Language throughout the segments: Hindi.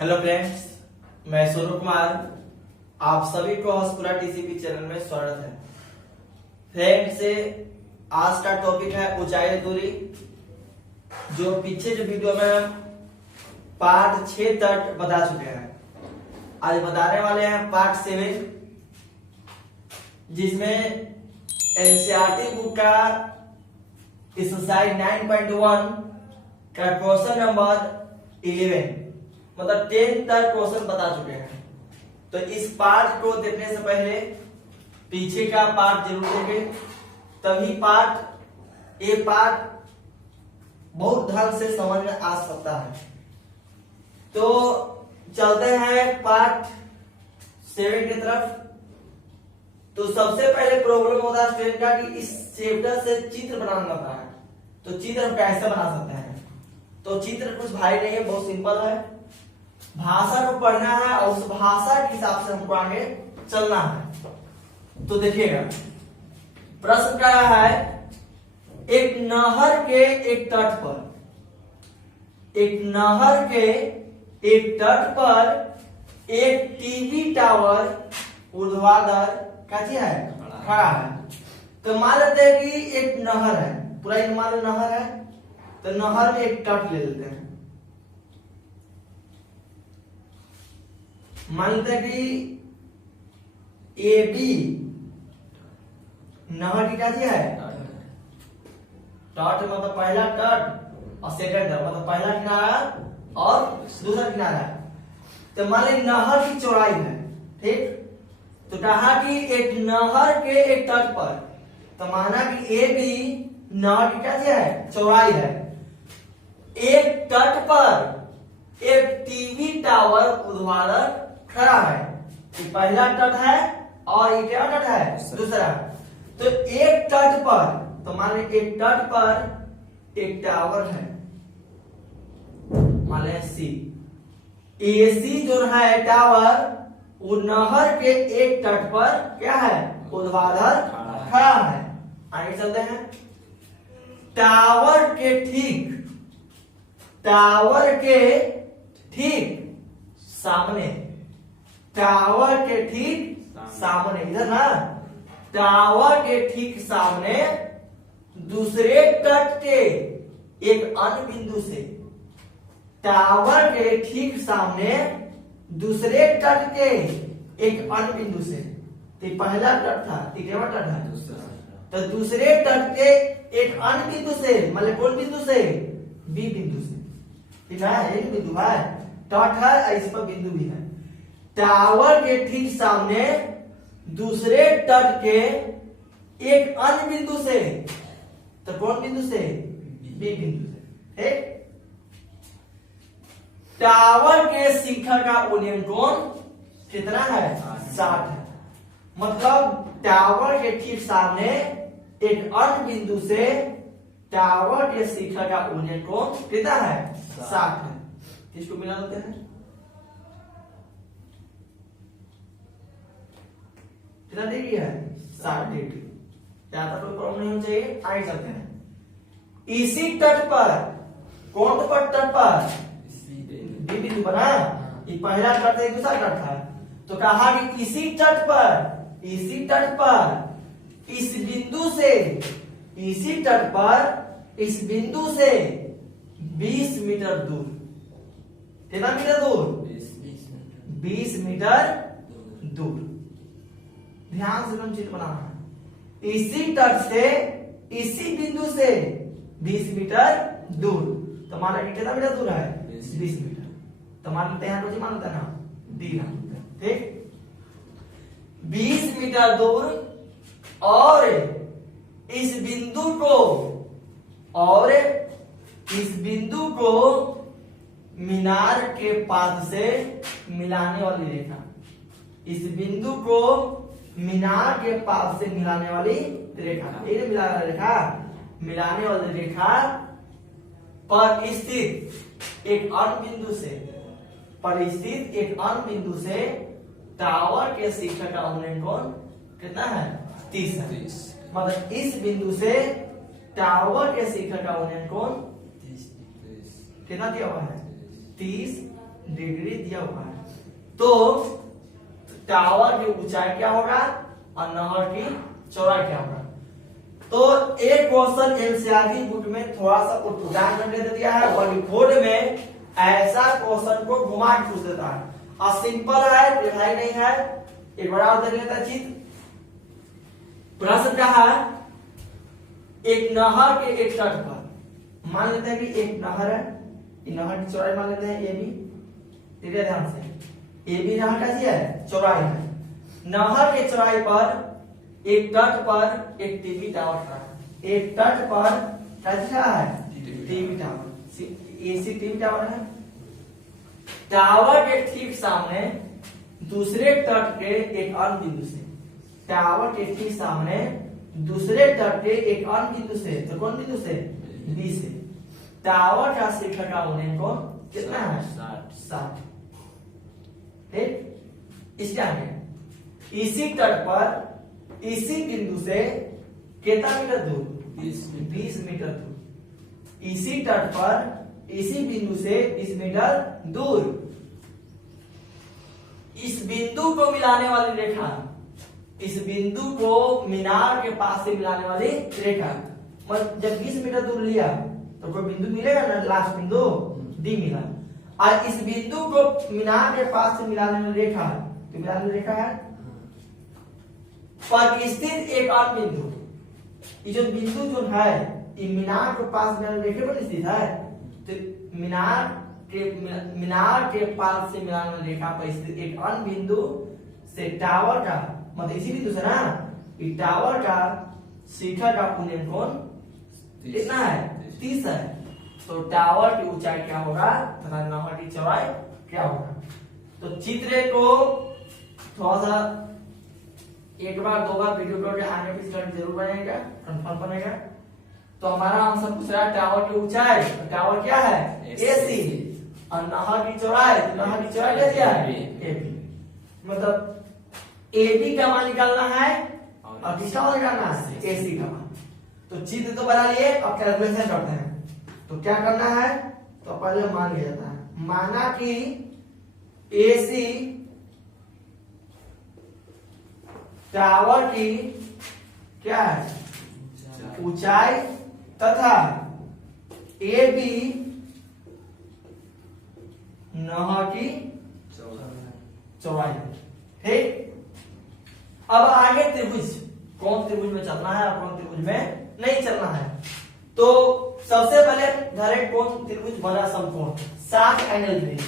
हेलो फ्रेंड्स, मैं सोनू कुमार। आप सभी को हौसपुरा टीसीपी चैनल में स्वागत है। फ्रेंड्स, आज का टॉपिक है ऊंचाई दूरी। जो पीछे जो वीडियो में पार्ट 6 तक बता चुके हैं, आज बताने वाले हैं पार्ट 7, जिसमें एनसीईआरटी बुक का एक्सरसाइज 9.1 का क्वेश्चन नंबर 11 मतलब 10 तक क्वेश्चन बता चुके हैं। तो इस पार्ट को देखने से पहले पीछे का पार्ट जरूर देखें, तभी ये पार्ट बहुत ढंग से समझ में आ सकता है। तो चलते हैं पार्ट 7 की तरफ। तो सबसे पहले प्रॉब्लम होता है स्टूडेंट का कि इस चैप्टर से चित्र बनाना होता है। तो चित्र हम कैसे बना सकते हैं? तो चित्र कुछ भारी नहीं है, बहुत सिंपल है। भाषा को पढ़ना है और उस भाषा के हिसाब से हमको आगे चलना है। तो देखिएगा, प्रश्न क्या है, एक नहर के एक तट पर एक टीवी टावर ऊर्ध्वाधर क्या है, खड़ा है। तो मान लेते हैं कि एक नहर है, पूरा मान लो नहर है। तो नहर में एक तट ले लेते हैं। मान लेते हैं कि ए बी नहर की क्या है, तट मतलब पहला तट और सेकंड मतलब पहला किनारा और दूसरा किनारा। तो मान ली नहर की चौड़ाई है, ठीक। तो कहा कि एक नहर के एक तट पर, तो माना कि ए बी नहर की क्या है, चौड़ाई है। एक तट पर एक टीवी टावर ऊर्ध्वाधर खड़ा है। ये पहला तट है और ये क्या तट है, दूसरा। तो एक तट पर, तो मान लीजिए एक तट पर एक टावर है, मान लीजिए सी। एसी जो है टावर, वो नहर के एक तट पर क्या है, ऊर्ध्वाधर खड़ा है। आगे चलते हैं। टावर के ठीक सामने, इधर ना, टावर के ठीक सामने दूसरे तट के एक अन्य बिंदु से, टावर के ठीक सामने दूसरे तट के एक अन्य बिंदु से। तो पहला तट था, तीसरा तट है, तो दूसरे तट के एक अन्य बिंदु से, मतलब कौन बिंदु से, बी बिंदु से, ठीक है। एक बिंदु है, तट है, इस पर बिंदु भी है। टावर के ठीक सामने दूसरे तट के एक अन्य बिंदु से, तो कौन बिंदु से, बी बिंदु से, ठीक। टावर के शिखर का उन्नयन कोण कितना है, 60 है। मतलब टावर के ठीक सामने एक अन्य बिंदु से टावर के शिखर का उन्नयन कोण कितना है, 60 है। किसको मिला देते हैं, कितना डिग्री है, 60 डिग्री। ज्यादा कोई प्रॉब्लम नहीं होनी चाहिए। आगे चलते हैं। इसी तट पर, कौन पर तट पर, बी बिंदु बना। ये पहला तट था, दूसरा तट था। तो कहा कि इसी तट पर इस बिंदु से, इसी तट पर इस बिंदु से 20 मीटर दूर, कितना मीटर दूर, 20 मीटर दूर। ध्यान से चित्र बनाना है। इसी तट से इसी बिंदु से 20 मीटर दूर, तो मान लीजिए कितना मीटर दूर है, 20 मीटर। तो मान लेते हैं, मान लेते हैं ना, डी नाम, ठीक। 20 मीटर दूर, और इस बिंदु को मीनार के पाद से मिलाने वाली रेखा, इस बिंदु को मीनार के पाद से मिलाने वाली रेखा, मिलाने वाली रेखा पर स्थित एक अन्य बिंदु से टावर के शिखर का उन्नयन कोण कितना है, 30 है। मतलब इस बिंदु से टावर के शिखर का उन्नयन कोण कितना दिया हुआ है, 30 डिग्री दिया हुआ है। तो टावर की ऊंचाई क्या होगा और नहर की चौड़ाई क्या होगा। तो एक क्वेश्चन एनसीईआरटी बुक में थोड़ा सा उदाहरण करके दे दिया है, बॉलीवुड में ऐसा क्वेश्चन को घुमा के पूछ देता है और सिंपल है, पढ़ाई नहीं है। एक बड़ा उदाहरण लेता चित्र। प्रश्न क्या है, एक नहर के एक तट पर मान लेते हैं कि एक नहर है, नहर की चौड़ाई मान लेते हैं ए बी। ध्यान से, ए बी नहर का है चौड़ाई है। नहर के चौड़ाई पर एक तट पर एक टीवी टावर खड़ा है। एक तट पर क्या है, TV tower, AC TV tower है। टावर के ठीक सामने दूसरे तट के एक अन्य बिंदु से, टावर के ठीक सामने दूसरे तट के एक अन्य बिंदु से, तो कौन बिंदु से, बी से टावर का शिखर का उन्नयन कोण कितना है, 60। ठीक, इसके आगे इसी तट पर इसी बिंदु से कितना मीटर दूर, 20 मीटर दूर। इसी तट पर इसी बिंदु से 20 मीटर दूर इस बिंदु को मिलाने वाली रेखा, इस बिंदु को मीनार के पास से मिलाने वाली रेखा, मतलब जब 20 मीटर दूर लिया तो कोई बिंदु मिलेगा ना, लास्ट बिंदु डी मिला। और इस बिंदु को मीनार के पास से मिलाने वाली रेखा, तो मिलाने वाली रेखा है पर स्थित एक और बिंदु, ये जो बिंदु जो है ये मीनार के पास मिलाने रेखा पर स्थित है। तो मीनार के पास से मिलाने वाली रेखा पर स्थित एक अन्य बिंदु से टावर का, मतलब इसी बिंदु से ना, ये टावर का शिखर का उन्नयन कोण कितना है, 30 है। तो टावर की ऊंचाई क्या होगा तथा नहर की चौड़ाई क्या होगा। तो चित्र को थोड़ा सा एक बार दो बार वीडियो करके आगे पीछे करके जरूर बनेगा, कंफर्म बनेगा। तो हमारा आंसर पूछ रहा है टावर की ऊंचाई, तो टावर क्या है, एसी, और नहर की चौड़ाई, तो नहर की चौड़ाई क्या दिया है, एबी। मतलब एबी का मान निकालना है और किसका मान निकालना है, एसी का मान। तो चित्र तो बना लिए, अब कैलकुलेशन करते हैं। तो क्या करना है, तो पहले मान लिया जाता है, माना कि एसी टावर की क्या है, ऊंचाई तथा ए बी नहर की चौड़ाई। ठीक, अब आगे त्रिभुज, कौन त्रिभुज में चलना है और कौन त्रिभुज में नहीं चलना है। तो सबसे पहले डायरेक्ट कौन त्रिभुज बना, समकोण 60 एंगल में।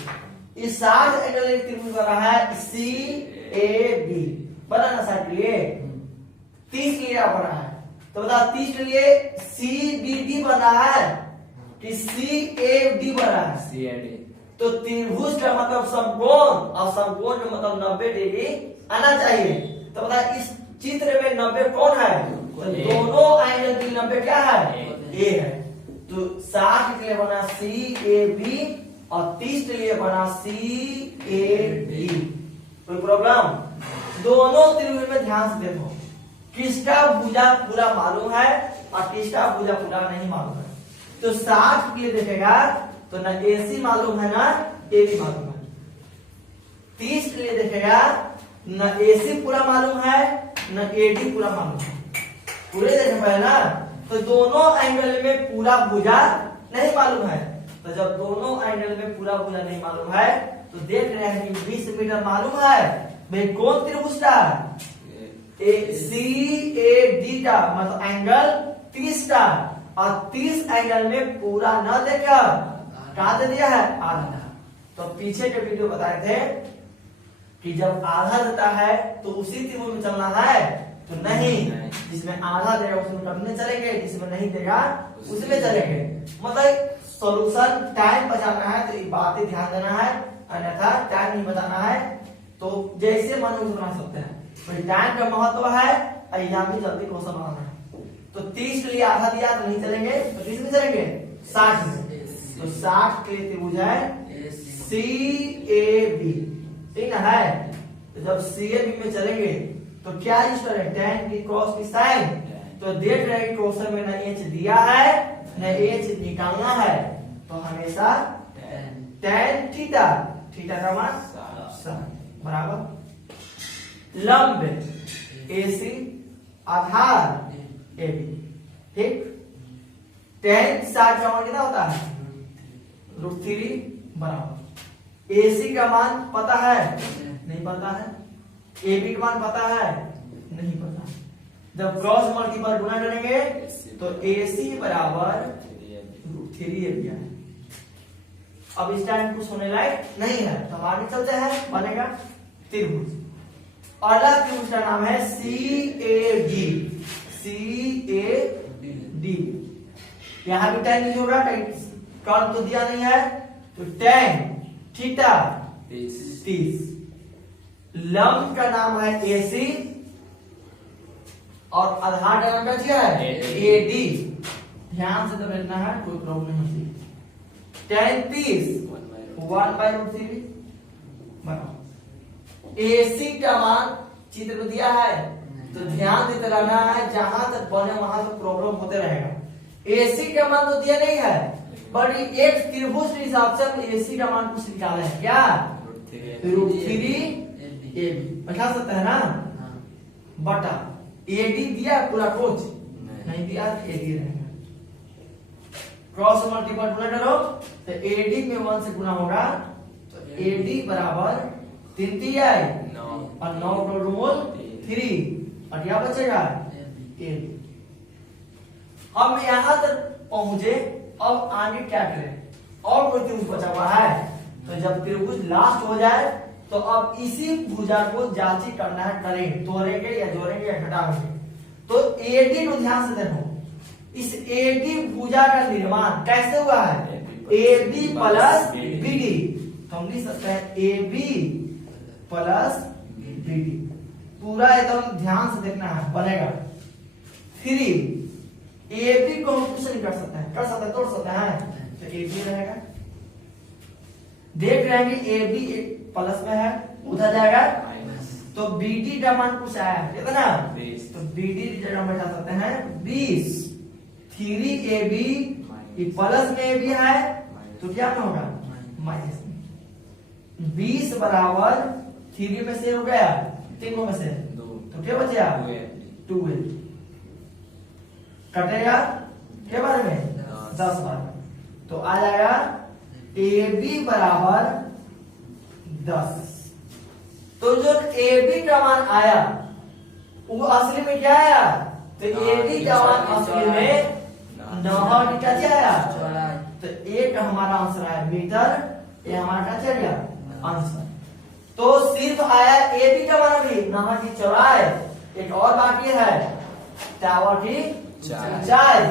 इस 60 एंगल एक त्रिभुज बना है सी ए बी, बना ना 60 के लिए, 30 के लिए बना है। तो बता 30 के लिए सी बी डी बना है कि सी ए डी बना है, सी ए डी। तो त्रिभुज का मतलब समकोण, और समकोण का मतलब 90 डिग्री आना चाहिए। तो बता इस चित्र में 90 कौन है, तो दोनों एंगल की 90 क्या है, ए है। तो 60 के लिए बना सी ए बी और 30 के लिए बना सी ए डी। कोई प्रॉब्लम, दोनों त्रिभुज में ध्यान से देखो, किसका भुजा पूरा मालूम है और किसका भुजा पूरा नहीं मालूम है। तो 60 के लिए देखेगा तो ना एसी मालूम है ना एबी मालूम है। 30 के लिए देखेगा ना एसी पूरा मालूम है ना एडी पूरा मालूम है, पूरे देखे पहले ना। तो दोनों एंगल में पूरा भुजा नहीं मालूम है। तो जब दोनों एंगल में पूरा भुजा नहीं मालूम है तो देख रहे हैं कि 20 मीटर मालूम है भाई, कौन त्रिभुज का, सी ए डी का, मतलब एंगल 30 का, और 30 एंगल में पूरा न देखा, कहा दे दिया है, आधा। तो पीछे के वीडियो बताए थे कि जब आधा देता है तो उसी त्रिभुज में चलना है, तो नहीं, जिसमें आधा देगा उसमें कभी चलेंगे, जिसमें नहीं देगा उसमें चलेंगे। मतलब सॉल्यूशन टाइम बचाना है तो ये बातें ध्यान देना है, अन्यथा टाइम नहीं बचाना है तो जैसे मन उसे बना सकते हैं। तो टाइम का महत्व है, एग्जाम में जल्दी क्वेश्चन बनाना है। तो 30 के लिए आधा दिया तो नहीं चलेंगे, तो 30 में चलेंगे, 60 में। तो 60 के त्रिभुज है सी ए बी, ठीक है। तो जब सी ए बी में चलेंगे तो क्या यूज करें, tan की cos की sin। तो देख रहे हैं क्वेश्चन में न एच दिया है न एच निकालना है, तो हमेशा tan थीटा थीटा का मान 60 बराबर लंब AC आधार AB, ठीक। tan 60 का मान कितना होता है √3 बराबर AC का मान पता है नहीं पता है, AB का मान पता है नहीं पता। जब क्रॉस मल्टीपल गुना करेंगे तो AC बराबर √3AB है। अब इस टाइम कुछ होने लायक नहीं है तो हम आगे चलते हैं, बनेगा त्रिभुज। अगला त्रिभुज का नाम है CAD। CAD यहाँ भी tan नहीं होगा, कर्व तो दिया नहीं है तो tan थीटा 30। लंब का नाम है AC और आधार का नाम क्या है AD। ध्यान से तो बैठना है, कोई प्रॉब्लम नहीं होती। tan 30 1/√3 बराबर AC का मान चित्र में दिया है तो ध्यान देते रहना है, जहां तक बने वहां तक प्रॉब्लम होते रहेगा। AC का मान तो दिया नहीं है, बट एक त्रिभुज के हिसाब से हम AC का मान कुछ निकाले हैं, क्या √3AB बता सकते हैं ना, बटा AD दिया पूरा कोच नहीं दिया तो AD रहेगा। क्रॉस मल्टीपल गुना करो तो AD में 1 से गुना होगा तो AD बराबर 3 आई और 9 3 और क्या बचेगा AB। हम यहां तक पहुंचे, अब आगे क्या करें, और कोई त्रिभुज बचा हुआ है तो जब त्रिभुज लास्ट हो जाए तो अब इसी भुजा को जांची करना है, करेंगे तोड़ेंगे या जोड़ेंगे या घटाएंगे। तो AD को ध्यान से देखो, इस AD भुजा का निर्माण कैसे हुआ है AB प्लस BD, तो हम लिख सकते हैं AB प्लस BD। पूरा एकदम ध्यान से देखना है, बनेगा 3। AB को हम कुछ नहीं कर सकते हैं, कर सकते हैं तोड़ सकते हैं तो AB रहेगा। देख रहे हैं कि AB एक प्लस में है, उधर जाएगा तो BD का मान कुछ आया है कितना, तो BD की जगह हम बैठा सकते हैं 20। 3AB प्लस में AB है तो क्या में होगा माइनस में। 20 बराबर 3 में से हो गया 3 में से तो क्या बचेगा 2A, कटेगा क्या बार में 10 बार, तो आ जाएगा AB बराबर 10। तो जो AB का मान आया वो असली में क्या आया, तो AB का मान असली में 9 क्या आया, तो एक हमारा आंसर आया मीटर, ये हमारा क्या चल गया आंसर। तो सिर्फ आया AB का मान भी 9 की चौड़ाई, एक और बाकी है टावर की ऊंचाई,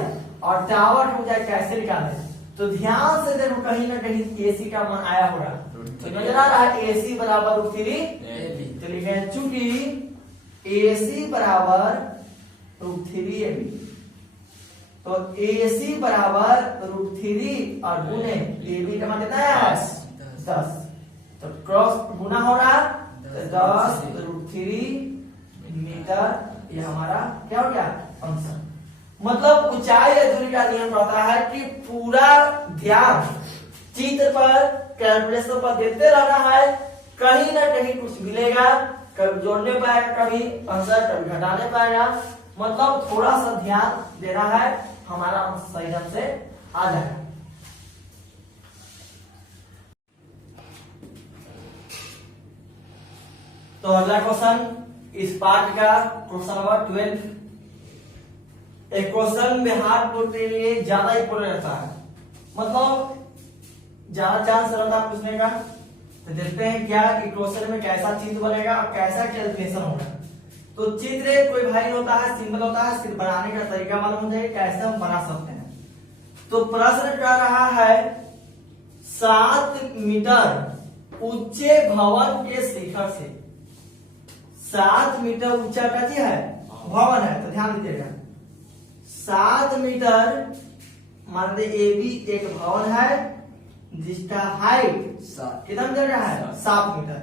और टावर की ऊंचाई कैसे निकाले, तो ध्यान से देखो कहीं ना कहीं AC का मान आया होगा, तो नजर आ रहा है AC बराबर √3, तो लिखे चूंकि AC बराबर √3AB, तो AC बराबर √3 और गुने AB का मान कितना है 10, तो क्रॉस गुना हो रहा 10 √3 मीटर, ये हमारा क्या हो गया आंसर। मतलब ऊंचाई या दूरी का नियम कहता है कि पूरा ध्यान चित्र पर कैलकुलेशन पर देते रहना है, कहीं ना कहीं कुछ मिलेगा, कभी जोड़ने पाएगा, कभी आंसर कभी घटाने पाएगा, मतलब थोड़ा सा ध्यान देना है, हमारा आंसर सही ढंग से आ जाएगा। तो अगला क्वेश्चन इस पार्ट का क्वेश्चन नंबर 12। एक क्वेश्चन बिहार बोर्ड के लिए ज्यादा इंपोर्टेंट रहता है, मतलब ज्यादा चांस रहता है पूछने का। तो देखते हैं क्या कि क्वेश्चन में कैसा चित्र बनेगा और कैसा कैलकुलेशन होगा। तो चित्र कोई भाई होता है, सिंबल होता है, सिर्फ बनाने का तरीका मालूम है कैसे हम बना सकते हैं। तो प्रश्न कर रहा है 7 मीटर ऊंचे भवन के शिखर से, 7 मीटर ऊंचा का जी है भवन है, तो ध्यान दीजिएगा 7 मीटर, मान लीजिए AB एक भवन है जिसका हाइट कितना मीटर का है 7 मीटर।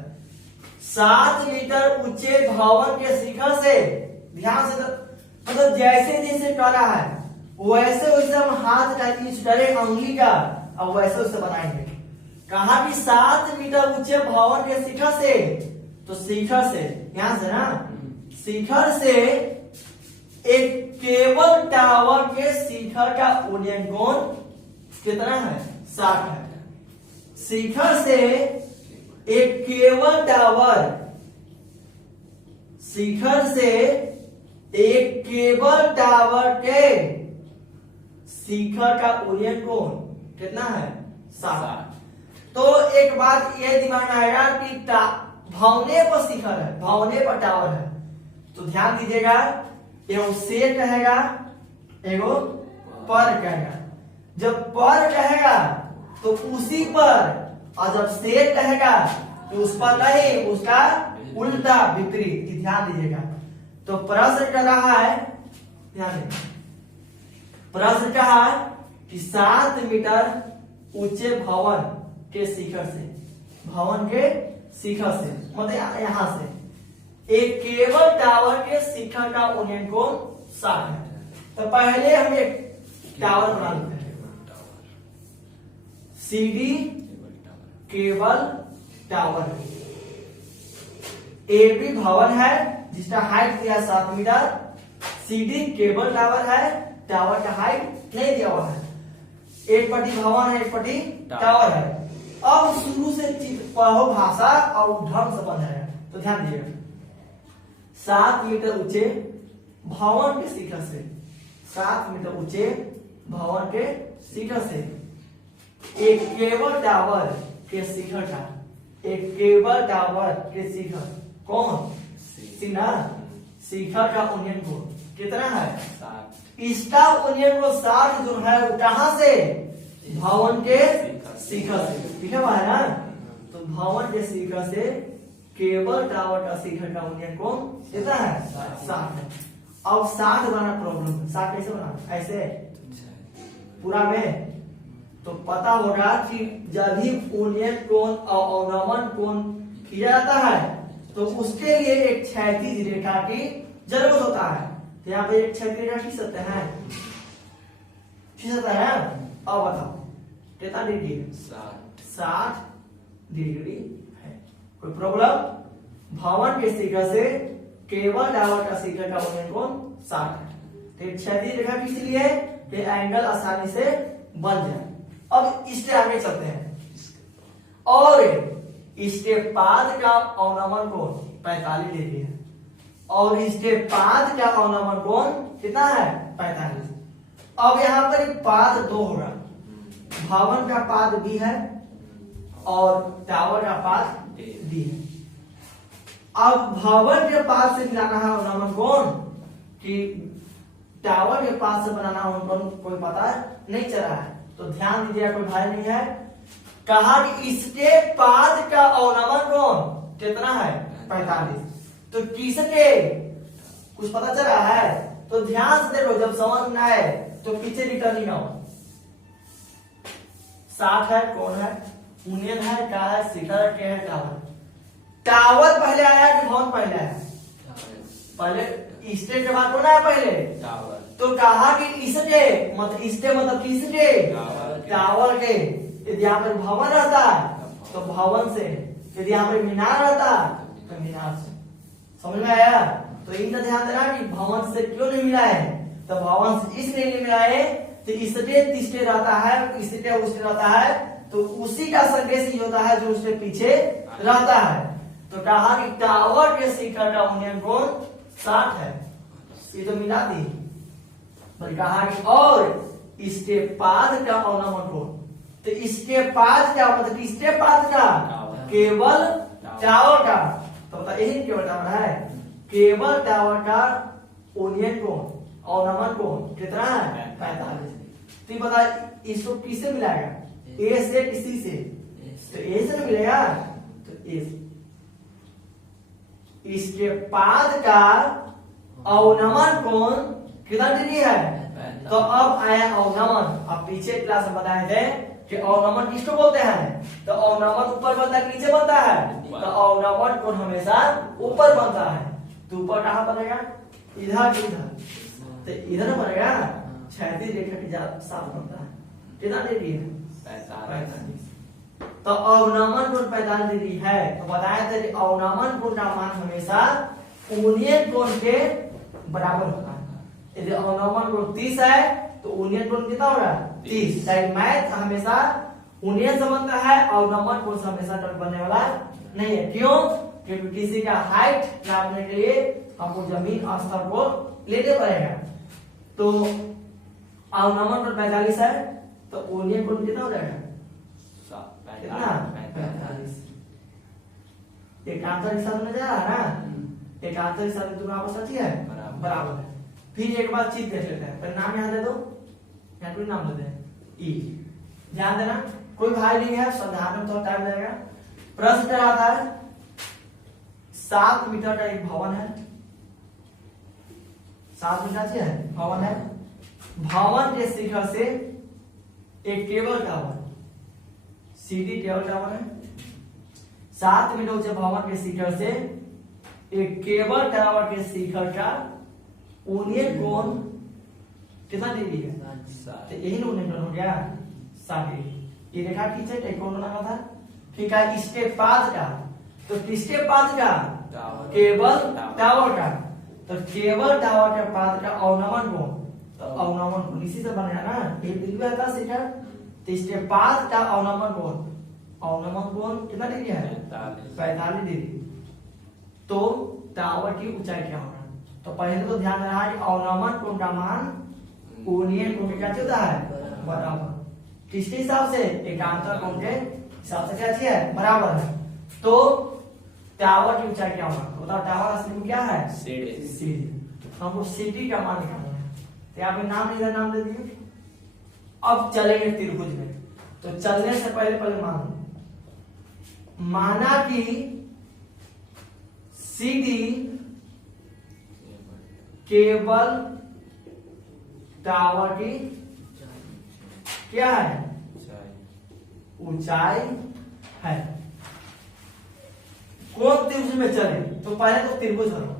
7 मीटर ऊंचे भवन के शिखर से, ध्यान से मतलब जैसे जैसे कर रहा है वैसे वैसे हम हाथ का यूज करें, उंगली का, अब वैसे वैसे बनाएंगे। कहा कि 7 मीटर ऊंचे भवन के शिखर से, तो शिखर से यहां से ना, शिखर से एक केबल टावर के शिखर का उन्नयन कोण कितना है? 60 है। शिखर से एक केबल टावर, शिखर से एक केबल टावर के शिखर का उन्नयन कोण कितना है? 60। तो एक बात ये दिमाग में आएगा कि भवने पर शिखर है, भवने पर टावर है, तो ध्यान दीजिएगा, एगो से कहेगा, एगो पर कहेगा। जब पर कहेगा तो उसी पर, और जब से कहेगा तो उस पर नहीं, उसका उल्टा विपरीत। ध्यान दीजिएगा। तो प्रश्न कर रहा है, ध्यान दीजिए, प्रश्न कहा कि 7 मीटर ऊंचे भवन के शिखर से, भवन के शिखर से मतलब यहां से एक केबल टावर के शिखर का उन्नयन कोण 60 है। तो पहले हम एक टावर बना लेते हैं, CD cable tower. A B भवन है जिसका हाइट दिया 7 मीटर, सीडी केबल टावर है, टावर का हाइट नहीं दिया हुआ है, एक पट्टी भवन है, एक पट्टी टावर है। अब शुरू से पढ़ो भाषा और ढंग से बन जाएगा। तो ध्यान दीजिएगा, 7 मीटर ऊंचे भवन के शिखर से, 7 मीटर ऊंचे भवन के शिखर से एक केबल टावर के शिखर का, एक केबल टावर के शिखर कौन? सीना शिखर का उन्नयन कोण कितना है? 60। इसका उन्नयन कोण 60 जो है वो कहां से? भवन के शिखर से। लिखा हुआ है ना? तो भवन के शिखर से केबल टावर का शिखर का उन्नयन कोण कितना है? 60 है। अब 60 बना प्रॉब्लम, 60 कैसे बना? ऐसे पूरा में तो पता होगा कि जब भी उन्नयन कोण और अवनमन कोण किया जाता है तो उसके लिए एक क्षैतिज रेखा की जरूरत होता है। तो यहाँ पे एक क्षैतिज रेखा खींच सकते हैं, खींच सकता है। अब बताओ कितना डिग्री? 60 डिग्री है। कोई प्रॉब्लम? भवन के शिखर से केबल टावर का शिखर का उन्नयन कोण 60 है। तो क्षैतिज रेखा खींच लिए, ये एंगल आसानी से बन जाए। अब इससे आगे चलते हैं, और इसके बाद का अवनमन कोण 45 डिग्री है, और इसके बाद का अवनमन कोण कितना है? 45। अब यहाँ पर पाद 2 होगा, भवन का पाद बी है और टावर का पाद डी है। अब भवन के पास से मिलाना है अवनमन कोण कि टावर के पास से बनाना अवनमन कोण कोई पता नहीं चला है। तो ध्यान दीजिएगा, कोई भाई नहीं है। कहा कि इसके बाद का अवनमन कोण कितना है? 45। तो किसके कुछ पता चला है? तो ध्यान से देखो, जब समझ में आए तो पीछे रिटर्निंग आओ। 60 है, कौन है? उन्नयन है, क्या है? शिखर के है, टावर। टावर पहले आया कि भवन पहले आया? पहले स्टेट के बाद कौन आया पहले? टावर। तो कहा कि इसके मतलब इसके मतलब किसके? टावर के। यदि यहाँ पर भवन रहता तो भवन से, यदि यहाँ पर मीनार रहता तो मीनार से। समझ में आया? तो इनका ध्यान देना कि भवन से क्यों नहीं मिला है। तो भवन से इसलिए नहीं मिला है तो इसके तिस्टे रहता है, इसके उसके रहता है, तो उसी का संदेश ही होता है जो उसके पीछे रहता है। तो कहा कि टावर के शिखर का उन्नयन कोण 60 है, ये तो मिला दी। कहा कि और इसके बाद का अवनमन कोण, तो इसके बाद क्या मतलब इसके बाद का? केबल टावर का। तो बता, यही केबल टावर है। केबल टावर का उन्नयन कोण, अवनमन कोण कितना है? 45। तो ये बता, इसको किससे मिलाएगा? ए से किसी से? तो ए से मिलेगा, तो ए से। इसके बाद का अवनमन कोण कितना डिग्री है? तो अब आया अवनमन। अब पीछे क्लास में बताए थे कि अवनमन किसको बोलते हैं? तो अवनमन ऊपर बनता है, नीचे बनता है? तो अवनमन कोण हमेशा ऊपर बनता है। तो ऊपर कहां बनेगा? इधर, इधर। तो इधर बनेगा, क्षैतिज रेखा के साथ बनता है। कितना डिग्री है? 45। तो अवनमन कोण 45 डिग्री है। तो बताया था कि अवनमन कोण का मान हमेशा उन्नयन कोण के बराबर होता है। यदि अवनमन कोण 30 है तो उन्नयन कोण कितना होगा 30। मैथ हमेशा उन्नयन से बनता है, अवनमन कोण से हमेशा टर्म बनने वाला नहीं है। क्यों? क्योंकि किसी का हाइट नापने के लिए हमको जमीन स्तर को लेने पड़ेगा। तो अवनमन कोण 45 है तो उन्नयन कोण कितना हो जाएगा? कितना? 45। एकांतर दिशा में नजर आ रहा है ना, एकांतर दिशा में दोनों आपस में है बराबर है। फिर एक बार चीज देख लेते हैं, पर नाम यहाँ दे दो, यहाँ कोई नाम दे दें ई। ध्यान देना, कोई भाई नहीं है, समझाने में थोड़ा टाइम लगेगा। प्रश्न क्या आता है? 7 मीटर का एक भवन है, 7 मीटर है भवन है। भवन के शिखर से एक केबल टावर, सीधी केबल टावर है। 7 मीटर ऊंचे भवन के शिखर से एक केबल टावर के शिखर का उन्नयन कोण कितना डिग्री है? तो यही उन्नयन कोण हो गया 60 डिग्री। ये रेखा खींचे तो कोण बनाना था। ठीक है, स्टेप 5 का, तो स्टेप 5 का केबल टावर का, तो केबल टावर के पाद का अवनमन कोण, तो अवनमन कोण इसी से बनेगा ना, एक बिंदु आता है शिखर, तो इसके पाद का अवनमन कोण, अवनमन कोण कितना डिग्री है? 45 डिग्री। तो टावर की ऊंचाई क्या होगा? तो पहले तो ध्यान रहा कि अवनमन कोण का मान उन्नयन कोण के क्या होता है? बराबर। किसके हिसाब से? एकांतर कोण के हिसाब से क्या है? बराबर है। तो टावर की ऊंचाई क्या होगा? तो बताओ, टावर असली में क्या है? सीढ़ी। हमको सीढ़ी का मान निकालना है, तो यहाँ पे नाम इधर नाम दे दिए। अब चलेंगे त्रिभुज में, तो चलने से पहले माना कि सीधी केबल टावर की क्या है? ऊंचाई है। कौन त्रिभुज में चले? तो पहले तो त्रिभुज बनो,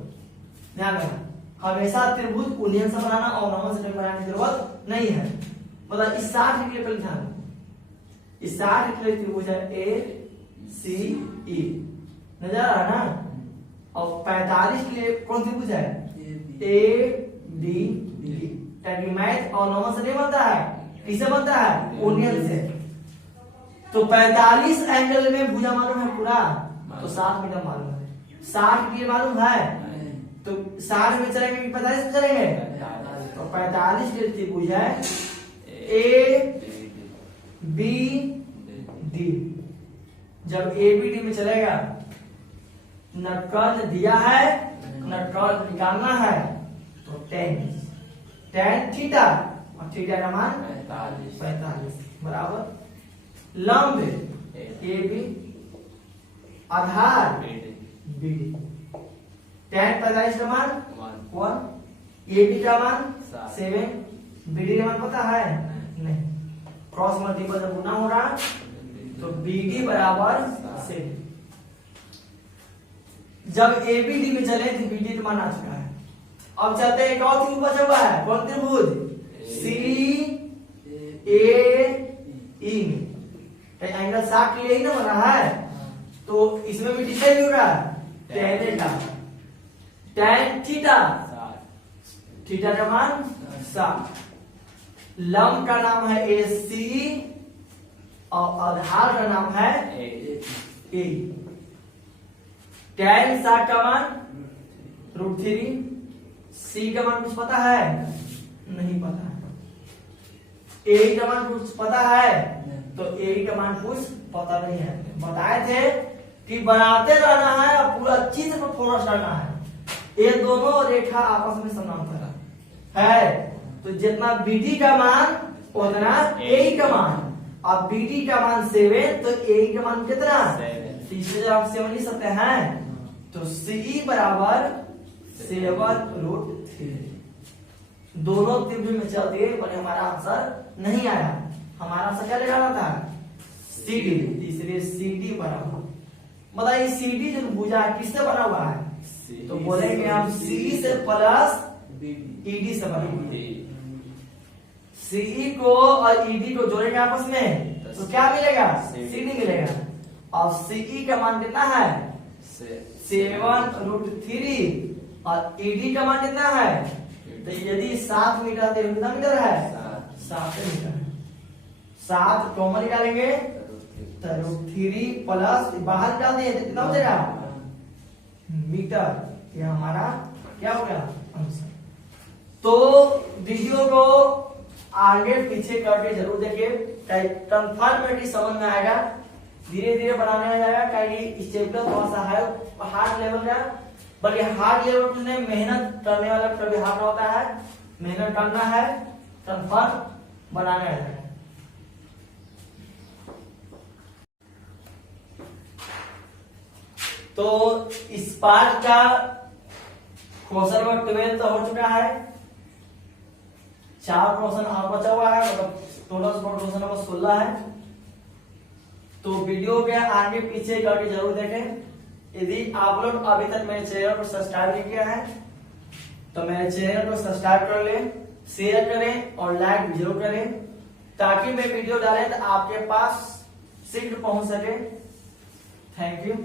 ध्यान रखना, हमेशा त्रिभुज उन्नयन से बनाना और नमन से बनाने की जरूरत नहीं है। मतलब इस 60 डिग्री पर ध्यान, इस 60 डिग्री त्रिभुज है ए सी ई, नजर आ रहा है ना। और 45 के लिए कौन त्रिभुज है? A B D. ताकि मैथ और नमन से नहीं बनता है, किससे बनता है? उन्नयन से। तो 45 एंगल में भुजा मालूम है पूरा, तो 7 मीटर मालूम है। 60 डिग्री मालूम है, तो 60 में चलेंगे कि 45 में चलेंगे? तो 45 डिग्री त्रिभुज है ए बी डी। जब ए बी डी में चलेगा, न कर्ण दिया है न कर्ण निकालना है, तो tan थीटा, और थीटा का मान 45 बराबर लंब ए बी आधार बी डी। tan 45 का मान 1, ए बी का मान 7, बी डी का मान पता है? नहीं। क्रॉस मल्टीपल जब गुना हो रहा तो बी डी बराबर 7। जब ए बी डी में चले तो बी डी का मान आ चुका है। अब चलते हैं, एक और त्रिभुज बचा हुआ है, कौन त्रिभुज? सी ए ई में एंगल 60 के लिए ही ना बना है, तो इसमें भी डिसाइड होगा tan theta, tan theta, theta का मान 60। लंब का नाम है ए सी और आधार का नाम है ए। tan 60 का मान √3, सी का मान कुछ पता है? नहीं पता है। ए का मान कुछ पता है? तो ए का मान कुछ पता नहीं है। बताए थे कि बनाते रहना है और पूरा चीज पर फोकस करना है। ये दोनों रेखा आपस में समांतर है, तो जितना बीडी का मान उतना ए का मान। अब बीडी का मान 7, तो ए का मान कितना? 7। जब आप 7 लिख सकते हैं, तो सी बराबर 7√3। दोनों त्रिभुज में चलते पर हमारा आंसर नहीं आया। हमारा आंसर क्या लगाना था? CD, इसलिए CD बराबर, बताइए CD जो भुजा किससे बना हुआ है? तो बोलेंगे हम CD से प्लस ED से बना हुआ है। CE को और ED को जोड़ेंगे आपस में, तो क्या मिलेगा? CD CD मिलेगा। और CE का मान कितना है? 7√3 और ED का मान कितना है? तो यदि 7 मीटर तो कितना मीटर है? 7 मीटर। 7 कॉमन निकालेंगे तो √3 प्लस बाहर निकाल दिए तो कितना बचेगा? मीटर। ये हमारा क्या हो गया? आंसर। तो वीडियो को आगे पीछे करके जरूर देखिए, कंफर्मेटली समझ में आएगा, धीरे धीरे बनाने में जाएगा। क्योंकि इस चैप्टर थोड़ा सा है हार्ड लेवल का, बल्कि हार्ड लेवल में मेहनत करने वाला कभी हार्ड होता है, मेहनत करना है, कंफर्म बनाने है। तो इस पार्ट का क्वेश्चन नंबर 12 तो हो चुका है, 4 क्वेश्चन और बचा हुआ है, मतलब टोटल क्वेश्चन नंबर 16 है। तो वीडियो के आगे पीछे करके जरूर देखें। यदि आप लोग अभी तक मेरे चैनल को सब्सक्राइब नहीं किया है तो मेरे चैनल को सब्सक्राइब कर लें, शेयर करें और लाइक जरूर करें, ताकि मैं वीडियो डालें तो आपके पास शीघ्र पहुंच सके। Thank you.